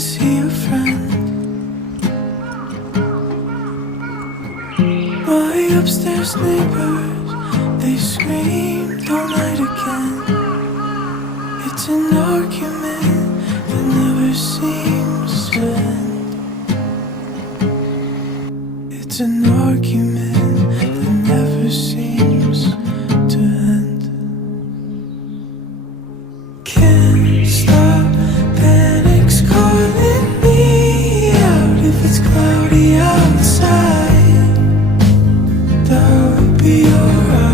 Is he a friend? My upstairs neighbors, they screamed all night again. It's an argument that never seems to end. It's an argument that never seems to end. Can't stop, panic's calling me out. If it's cloudy outside, that would be alright.